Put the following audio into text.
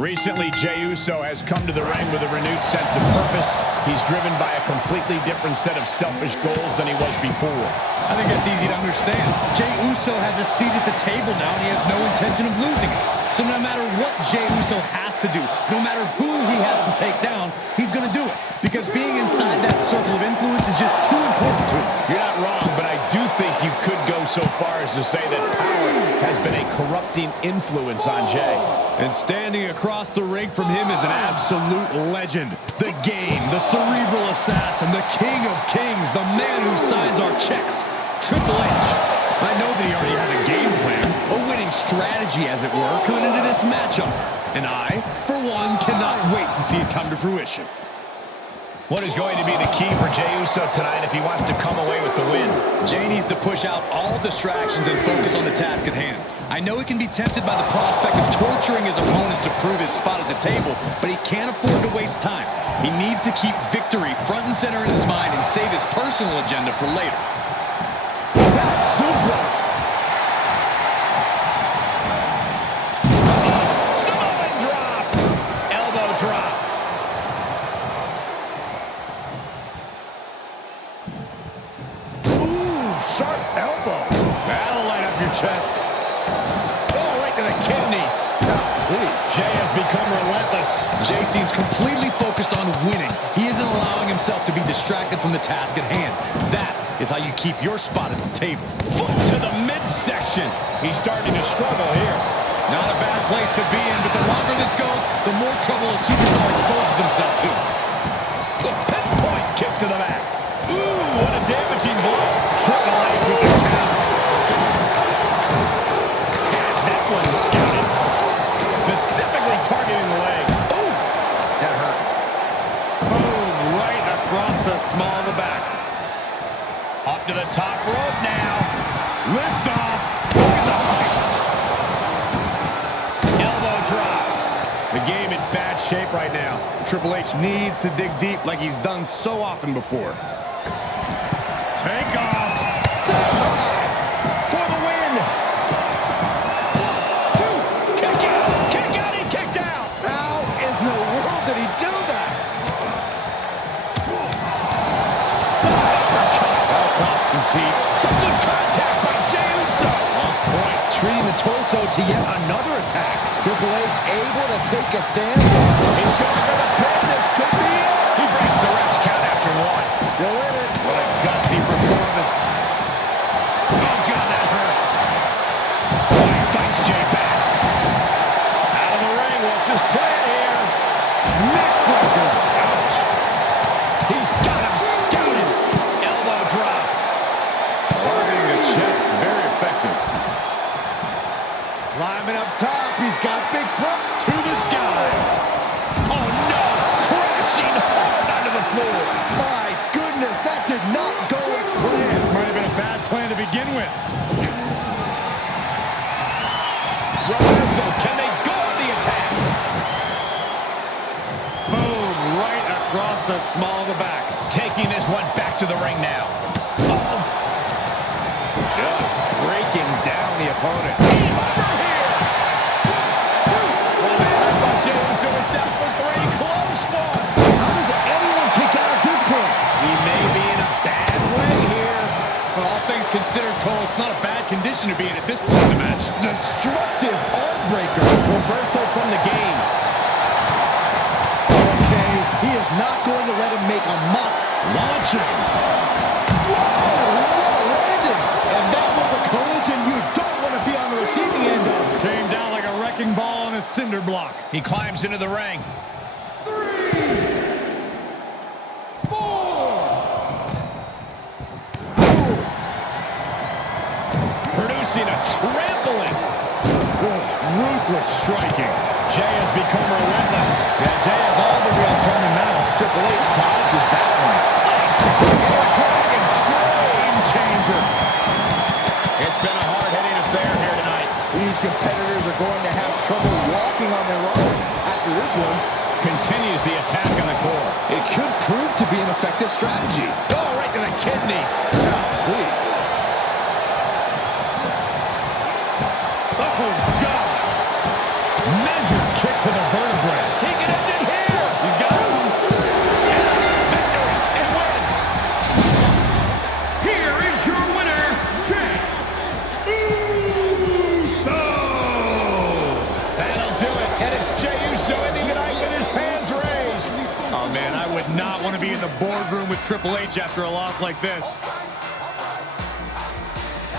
Recently, Jey Uso has come to the ring with a renewed sense of purpose. He's driven by a completely different set of selfish goals than he was before. I think that's easy to understand. Jey Uso has a seat at the table now, and he has no intention of losing it. So no matter what Jey Uso has to do, no matter who he has to take down, he's going to do it. Because being inside that circle of influence is just too important to him. You're not wrong, but I do think you could go so far as to say that power has been a corrupting influence on Jey. And standing across the ring from him is an absolute legend. The Game, the cerebral assassin, the King of Kings, the man who signs our checks, Triple H. I know that he already has a game plan, a winning strategy, as it were, coming into this matchup. And I, for one, cannot wait to see it come to fruition. What is going to be the key for Jey Uso tonight if he wants to come away with the win? Jey needs to push out all distractions and focus on the task at hand. I know he can be tempted by the prospect of torturing his opponent to prove his spot at the table, but he can't afford to waste time. He needs to keep victory front and center in his mind and save his personal agenda for later. Back suplex. Samoan drop. Elbow drop. Sharp elbow. That'll light up your chest. Oh, right to the kidneys. Jey has become relentless. Jey seems completely focused on winning. He isn't allowing himself to be distracted from the task at hand. That is how you keep your spot at the table. Foot to the midsection. He's starting to struggle here. Not a bad place to be in, but the longer this goes, the more trouble a superstar exposes himself to. The pinpoint kick to the back. Ooh, what a damaging blow. Triple H with the count. Had that one scouted. Specifically targeting the leg. Ooh, that hurt. Boom, right across the small of the back. Up to the top rope now. Lift off. Look at the height. Elbow drop. The Game in bad shape right now. Triple H needs to dig deep like he's done so often before. Take off. Senton for the win. 1, 2, kick out. Kick out, he kicked out. How in the world did he do that? That'll cost some teeth. Some good contact by Jey Uso. On point. Treating the torso to yet another attack. Triple H able to take a stand. He's going for the pin. This could be it. He breaks the ref's count after 1. Still in it. What a gutsy performance. Oh, God, that hurt. Oh, he fights Jey back. Out of the ring. What's his plan here? Neckbreaker. Ouch. He's got him scouted. Elbow drop. Targeting the chest. Very effective. Climbing up top. He's got big front to the sky. Oh, no. Crashing hard onto the floor. My goodness, that did not go as planned. Might have been a bad plan to begin with. Reversal. Can they go on the attack? Boom, right across the small of the back. Taking this one back to the ring now. Oh. Just breaking down the opponent. Game over here. 1, 2. Oh, man, I thought Jey Uso was down for 3. Close one. How does anyone kick out at this point? He may be in a bad way here. For all things considered, Cole, it's not a bad condition to be in at this point in the match. Destructive arm breaker. Reversal from the Game. Okay, he is not going to let him make a mock. Launching. Whoa, what a landing. And that was a collision you don't want to be on the receiving end of. Came down like a wrecking ball on a cinder block. He climbs into the ring. 3, 4. Producing a trampling. Ruthless striking. Jey has become relentless. Yeah, Jey has all the real turning now. Triple H dodges that one. Dragon scream changer. It's been a hard-hitting affair here tonight. These competitors are going to have trouble walking on their own after this one. Continues the attack on the core. It could prove to be an effective strategy. Oh, right to the kidneys. Oh, God. Measured kick to the vertebrae. man. I would not want to be in the boardroom with Triple H after a loss like this.